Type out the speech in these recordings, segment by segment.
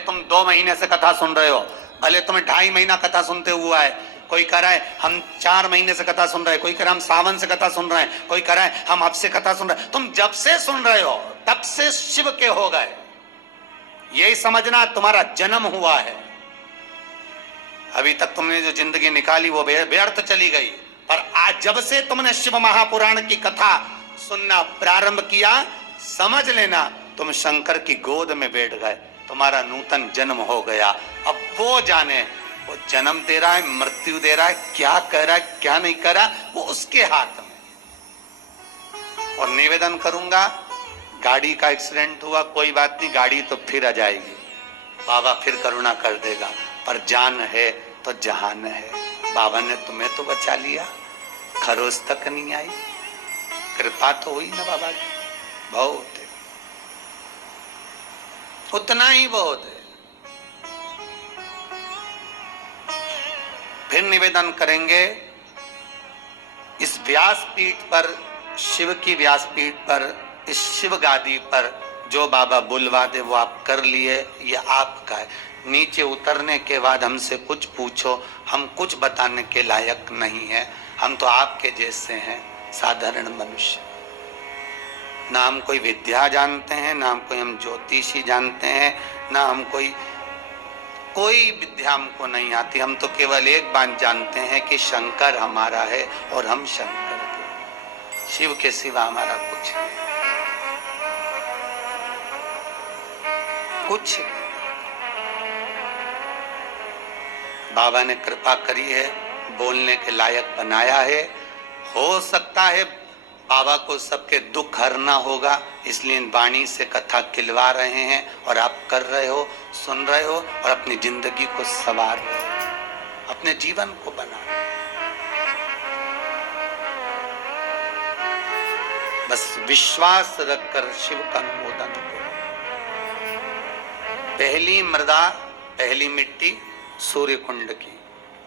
तुम 2 महीने से कथा सुन रहे हो, भले तुम्हें 2.5 महीना कथा सुनते हुआ है। कोई कह रहा है हम 4 महीने से कथा सुन रहे हैं, कोई कह रहा है हम सावन से कथा सुन रहे हैं, कोई कह रहा है हम अब से कथा सुन रहे हैं। तुम जब से सुन रहे हो तब से शिव के हो गए, यही समझना तुम्हारा जन्म हुआ है। अभी तक तुमने जो जिंदगी निकाली वो व्यर्थ चली गई, पर आज जब से तुमने शिव महापुराण की कथा सुनना प्रारंभ किया, समझ लेना तुम शंकर की गोद में बैठ गए, तुम्हारा नूतन जन्म हो गया। अब वो जाने, वो जन्म दे रहा है, मृत्यु दे रहा है, क्या कह रहा है क्या नहीं कह रहा, वो उसके हाथ में। और निवेदन करूंगा, गाड़ी का एक्सीडेंट हुआ, कोई बात नहीं, गाड़ी तो फिर आ जाएगी, बाबा फिर करुणा कर देगा, पर जान है तो जहान है। बाबा ने तुम्हें तो बचा लिया, खरोज तक नहीं आई, कृपा तो हुई ना बाबा की, बहुत है, उतना ही बहुत है। फिर निवेदन करेंगे, इस व्यासपीठ पर, शिव की व्यासपीठ पर, इस शिव गादी पर जो बाबा बुलवा दे वो आप कर लिए, ये आपका है। नीचे उतरने के बाद हमसे कुछ पूछो, हम कुछ बताने के लायक नहीं है, हम तो आपके जैसे हैं, साधारण मनुष्य। ना हम कोई विद्या जानते हैं, ना हम कोई हम ज्योतिषी जानते हैं, ना हम कोई विद्या हमको नहीं आती। हम तो केवल एक बात जानते हैं कि शंकर हमारा है और हम शंकर के, शिव के सिवा हमारा कुछ नहीं, कुछ। बाबा ने कृपा करी है, बोलने के लायक बनाया है। हो सकता है बाबा को सबके दुख हरना होगा, इसलिए इन वाणी से कथा खिलवा रहे हैं, और आप कर रहे हो, सुन रहे हो, और अपनी जिंदगी को संवार रहे हो, अपने जीवन को बना रहे हो। बस विश्वास रखकर शिव का अनुमोदन करो। पहली मृदा, पहली मिट्टी सूर्य कुंड की,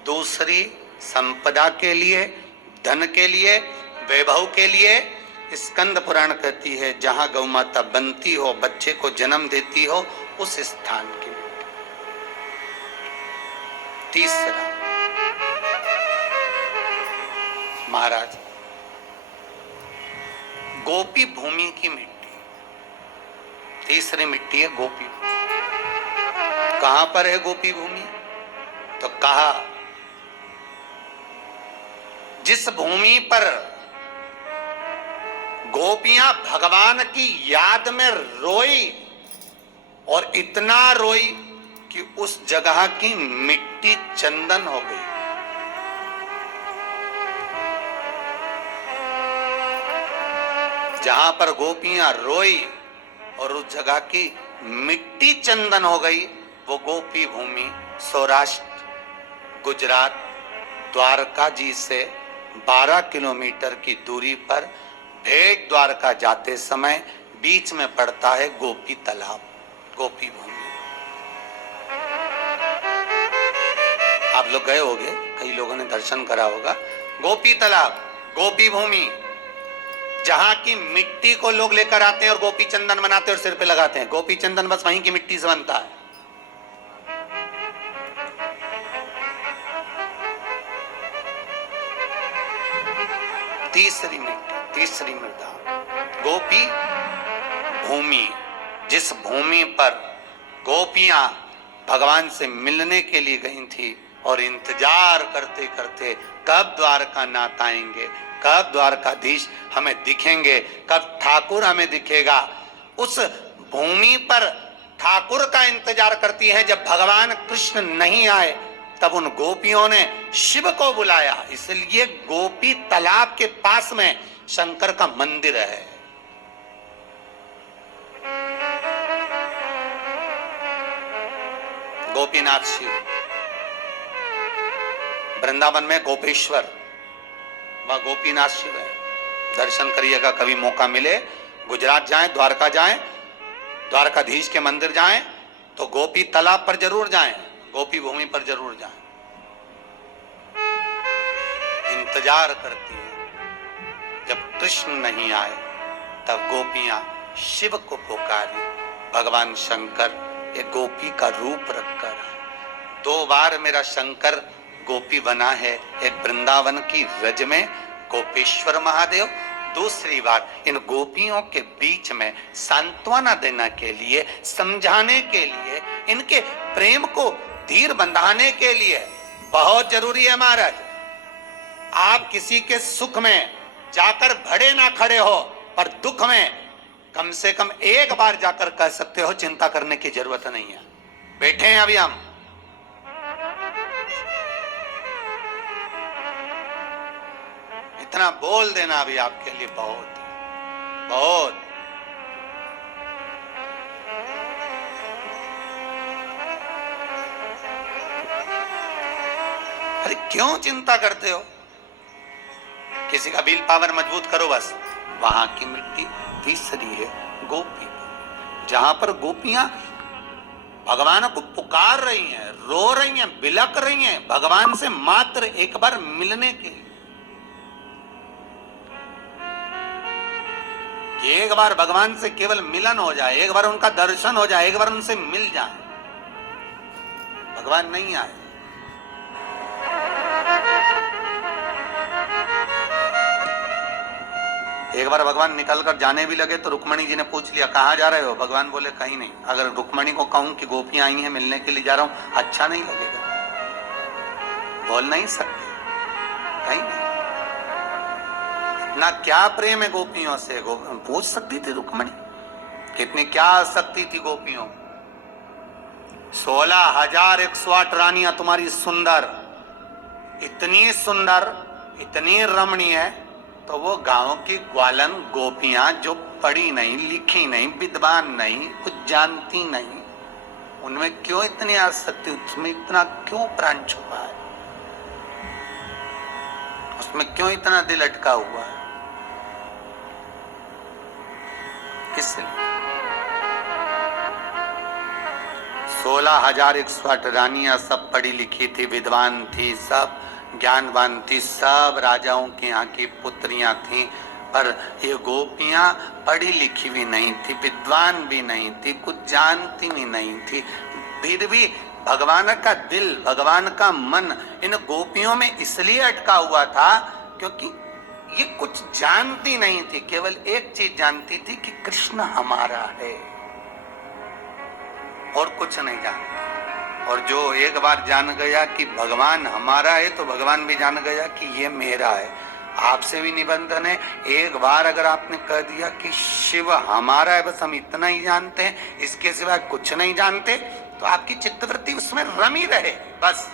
दूसरी संपदा के लिए, धन के लिए, वैभव के लिए स्कंद पुराण कहती है जहां गौ माता बनती हो, बच्चे को जन्म देती हो, उस स्थान की मिट्टी। तीसरा महाराज गोपी भूमि की मिट्टी, तीसरी मिट्टी है गोपी। कहां पर है गोपी भूमि? तो कहा जिस भूमि पर गोपियां भगवान की याद में रोई, और इतना रोई कि उस जगह की मिट्टी चंदन हो गई। जहां पर गोपियां रोई और उस जगह की मिट्टी चंदन हो गई, वो गोपी भूमि सौराष्ट्र, गुजरात, द्वारका जी से 12 किलोमीटर की दूरी पर भेट द्वारका जाते समय बीच में पड़ता है गोपी तालाब, गोपी भूमि। आप लोग गए होंगे, कई लोगों ने दर्शन करा होगा। गोपी तालाब, गोपी भूमि, जहां की मिट्टी को लोग लेकर आते हैं और गोपी चंदन बनाते हैं और सिर पे लगाते हैं। गोपी चंदन बस वहीं की मिट्टी से बनता है। तीसरी मिट्टी, तीसरी मृदा, गोपी भूमि, जिस भूमि पर गोपियां भगवान से मिलने के लिए गई थी और इंतजार करते करते कब द्वारका नाथ आएंगे, कब द्वारकाधीश हमें दिखेंगे, कब ठाकुर हमें दिखेगा, उस भूमि पर ठाकुर का इंतजार करती है। जब भगवान कृष्ण नहीं आए तब उन गोपियों ने शिव को बुलाया, इसलिए गोपी तालाब के पास में शंकर का मंदिर है। गोपीनाथ शिव, वृंदावन में गोपेश्वर, वहां गोपीनाथ शिव है। दर्शन करिएगा, कभी मौका मिले, गुजरात जाएं, द्वारका जाएं, द्वारकाधीश के मंदिर जाएं, तो गोपी तालाब पर जरूर जाएं, गोपी भूमि पर जरूर जाएं। इंतजार करती है, जब कृष्ण नहीं आए तब गोपियां शिव को पुकारी, भगवान शंकर एक गोपी का रूप रखकर। 2 बार मेरा शंकर गोपी बना है, एक वृंदावन की रज में गोपेश्वर महादेव, दूसरी बार इन गोपियों के बीच में सांत्वना देने के लिए, समझाने के लिए, इनके प्रेम को धीर बंधाने के लिए। बहुत जरूरी है महाराज, आप किसी के सुख में जाकर भड़े ना खड़े हो, पर दुख में कम से कम एक बार जाकर कह सकते हो चिंता करने की जरूरत नहीं है, बैठे हैं अभी हम। इतना बोल देना अभी आपके लिए बहुत बहुत। अरे क्यों चिंता करते हो? किसी का विल पावर मजबूत करो बस। वहां की मिट्टी तीसरी है गोपी, जहां पर गोपियां भगवान को पुकार रही हैं, रो रही हैं, बिलक रही हैं भगवान से मात्र एक बार मिलने के लिए। एक बार भगवान से केवल मिलन हो जाए, एक बार उनका दर्शन हो जाए, एक बार उनसे मिल जाए। भगवान नहीं आए। एक बार भगवान निकल कर जाने भी लगे तो रुक्मणी जी ने पूछ लिया कहां जा रहे हो? भगवान बोले कहीं नहीं। अगर रुक्मणी को कहूं कि गोपियां आई हैं मिलने के लिए जा रहा हूं, अच्छा नहीं लगेगा, बोल नहीं सकते, कहीं नहीं। ना क्या प्रेम है गोपियों से, पूछ सकती थी रुक्मणी, कितनी क्या आसक्ति थी गोपियों। 16,108 रानियां तुम्हारी सुंदर, इतनी सुंदर, इतनी रमणीय है, तो वो गांव की ग्वालन गोपियां जो पढ़ी नहीं, लिखी नहीं, विद्वान नहीं, कुछ जानती नहीं, उनमें क्यों इतनी आसक्ति, उसमें इतना क्यों प्राण छुपा है, उसमें क्यों इतना दिल अटका हुआ है? किस लिए? 16,108 रानियां सब पढ़ी लिखी थी, विद्वान थी, सब ज्ञानवान थी, सब राजाओं की यहाँ की पुत्रियां थीं, पर ये गोपियां पढ़ी लिखी भी नहीं थी, विद्वान भी नहीं थी, कुछ जानती भी नहीं थी, फिर भी भगवान का दिल, भगवान का मन इन गोपियों में इसलिए अटका हुआ था क्योंकि ये कुछ जानती नहीं थी, केवल एक चीज जानती थी कि कृष्ण हमारा है और कुछ नहीं जानती। और जो एक बार जान गया कि भगवान हमारा है तो भगवान भी जान गया कि ये मेरा है। आपसे भी निबंधन है, एक बार अगर आपने कह दिया कि शिव हमारा है, बस हम इतना ही जानते हैं, इसके सिवा कुछ नहीं जानते, तो आपकी चित्तवृत्ति उसमें रमी रहे बस।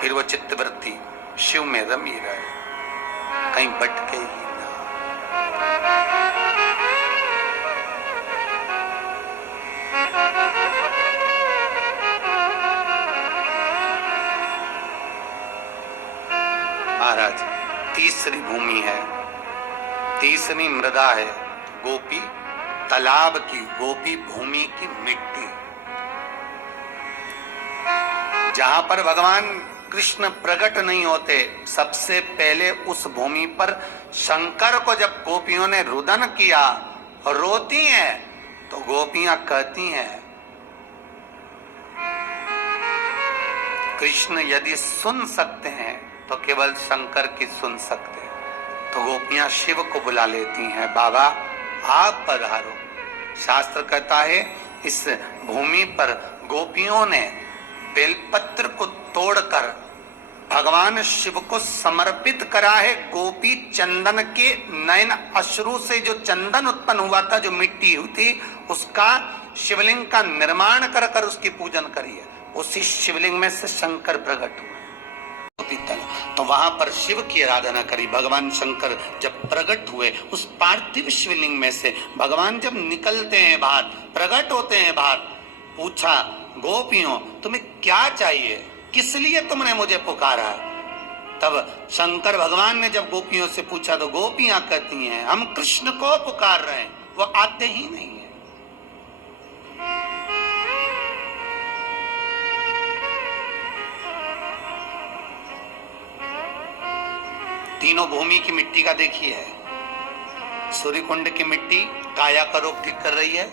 फिर वो चित्तवृत्ति शिव में रमी रहे, कहीं भटके ही ना। महाराज, तीसरी भूमि है, तीसरी मृदा है गोपी तालाब की, गोपी भूमि की मिट्टी, जहां पर भगवान कृष्ण प्रकट नहीं होते। सबसे पहले उस भूमि पर शंकर को जब गोपियों ने रुदन किया, रोती हैं, तो गोपियां कहती हैं कृष्ण यदि सुन सकते हैं तो केवल शंकर की सुन सकते हैं। तो गोपियां शिव को बुला लेती हैं, बाबा आप पधारो। शास्त्र कहता है इस भूमि पर गोपियों ने बेलपत्र को तोड़कर भगवान शिव को समर्पित करा है। गोपी चंदन के नयन अश्रु से जो चंदन उत्पन्न हुआ था, जो मिट्टी हुई थी, उसका शिवलिंग का निर्माण कर कर उसकी पूजन करी है। उसी शिवलिंग में से शंकर प्रकट हुए, तो वहां पर शिव की आराधना करी। भगवान शंकर जब प्रकट हुए उस पार्थिव शिवलिंग में से, भगवान जब निकलते हैं बाहर, प्रकट होते हैं बाहर, पूछा गोपियों तुम्हें क्या चाहिए, किस लिए तुमने मुझे पुकारा? तब शंकर भगवान ने जब गोपियों से पूछा तो गोपियां कहती हैं हम कृष्ण को पुकार रहे हैं, वो आते ही नहीं है। तीनों भूमि की मिट्टी का देखिए, सूर्य कुंड की मिट्टी काया का रोग ठीक कर रही है,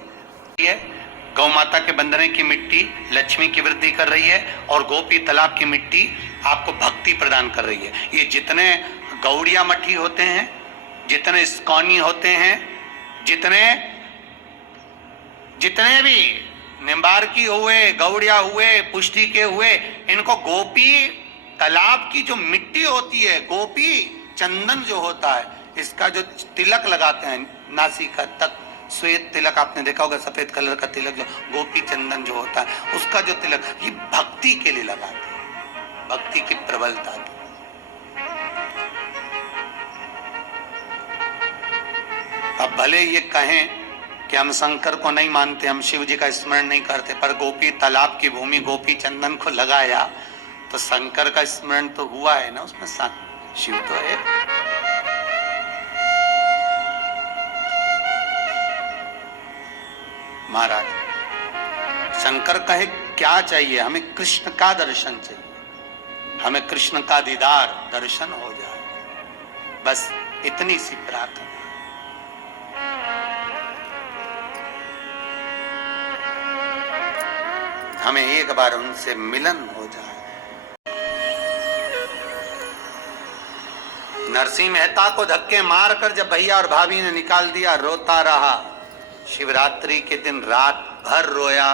गौ माता के बंदने की मिट्टी लक्ष्मी की वृद्धि कर रही है, और गोपी तालाब की मिट्टी आपको भक्ति प्रदान कर रही है। ये जितने गौड़िया मठी होते हैं, जितने इस्कॉनी होते हैं, जितने भी निम्बार्की हुए, गौड़िया हुए, पुष्टि के हुए, इनको गोपी तालाब की जो मिट्टी होती है, गोपी चंदन जो होता है, इसका जो तिलक लगाते हैं नासिका तक, श्वेत तिलक आपने देखा होगा, सफेद कलर का तिलक, जो गोपी चंदन जो होता है उसका जो तिलक, ये भक्ति के लिए लगाते हैं, भक्ति की प्रबलता की। अब भले ये कहें कि हम शंकर को नहीं मानते, हम शिव जी का स्मरण नहीं करते, पर गोपी तालाब की भूमि गोपी चंदन को लगाया तो शंकर का स्मरण तो हुआ है ना, उसमें शिव तो है। महाराज शंकर कहे क्या चाहिए, हमें कृष्ण का दर्शन चाहिए, हमें कृष्ण का दीदार दर्शन हो जाए, बस इतनी सी प्रार्थना। हमें एक बार उनसे मिलन हो जाए। नरसिंह मेहता को धक्के मारकर जब भैया और भाभी ने निकाल दिया, रोता रहा, शिवरात्रि के दिन रात भर रोया,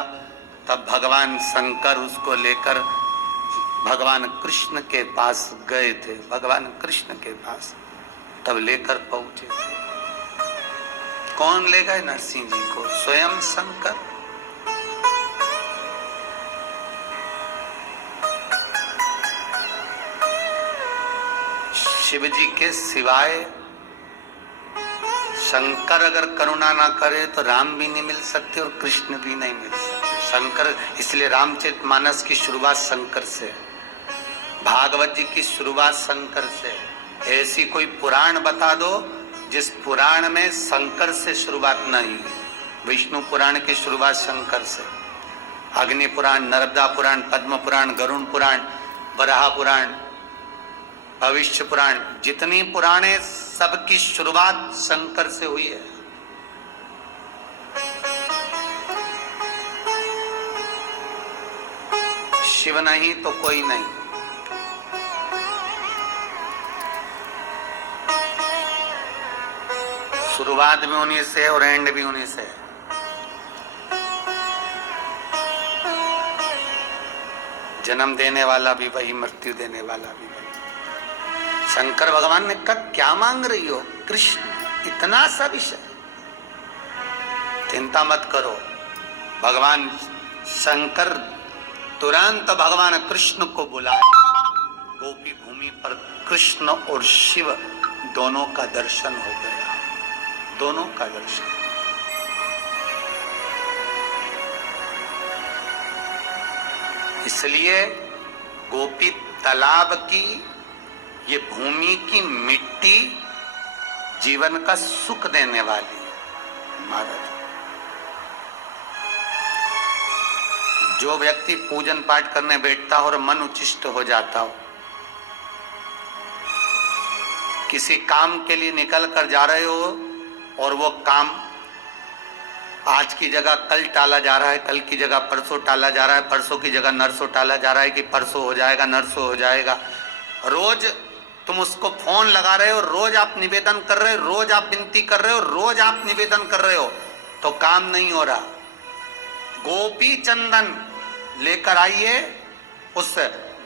तब भगवान शंकर उसको लेकर भगवान कृष्ण के पास गए थे, भगवान कृष्ण के पास तब लेकर पहुंचे थे। कौन ले गए नरसिंह जी को? स्वयं शंकर। शिव जी के सिवाय शंकर अगर करुणा ना करे तो राम भी नहीं मिल सकते और कृष्ण भी नहीं मिल सकते। शंकर, इसलिए रामचरितमानस की शुरुआत शंकर से, भागवत जी की शुरुआत शंकर से। ऐसी कोई पुराण बता दो जिस पुराण में शंकर से शुरुआत नहीं हुई। विष्णु पुराण की शुरुआत शंकर से, अग्नि पुराण, नर्मदा पुराण, पद्म पुराण, गरुण पुराण, वराह पुराण, भविष्य पुराण, जितनी पुराणे सबकी शुरुआत शंकर से हुई है। शिव नहीं तो कोई नहीं। शुरुआत भी उन्हीं से और एंड भी उन्हीं से। जन्म देने वाला भी वही, मृत्यु देने वाला भी वही। शंकर भगवान ने कहा क्या मांग रही हो? कृष्ण, इतना सा विषय, चिंता मत करो। भगवान शंकर तुरंत भगवान कृष्ण को बुलाए। गोपी भूमि पर कृष्ण और शिव दोनों का दर्शन हो गया, दोनों का दर्शन। इसलिए गोपी तालाब की ये भूमि की मिट्टी जीवन का सुख देने वाली है। महाराज, जो व्यक्ति पूजन पाठ करने बैठता हो और मन उच्छिष्ट हो जाता हो, किसी काम के लिए निकल कर जा रहे हो और वो काम आज की जगह कल टाला जा रहा है, कल की जगह परसों टाला जा रहा है, परसों की जगह नरसों टाला जा रहा है कि परसों हो जाएगा, नरसों हो जाएगा। रोज तुम उसको फोन लगा रहे हो, रोज आप निवेदन कर रहे हो, रोज आप विनती कर रहे हो, रोज आप निवेदन कर रहे हो, तो काम नहीं हो रहा। गोपी चंदन लेकर आइए, उस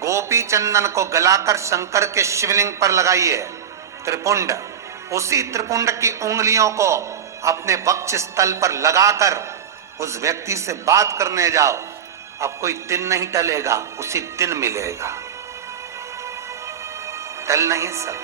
गोपी चंदन को गलाकर शंकर के शिवलिंग पर लगाइए, त्रिपुंड, उसी त्रिपुंड की उंगलियों को अपने वक्ष स्थल पर लगाकर उस व्यक्ति से बात करने जाओ। अब कोई दिन नहीं टलेगा, उसी दिन मिलेगा, टल नहीं सब।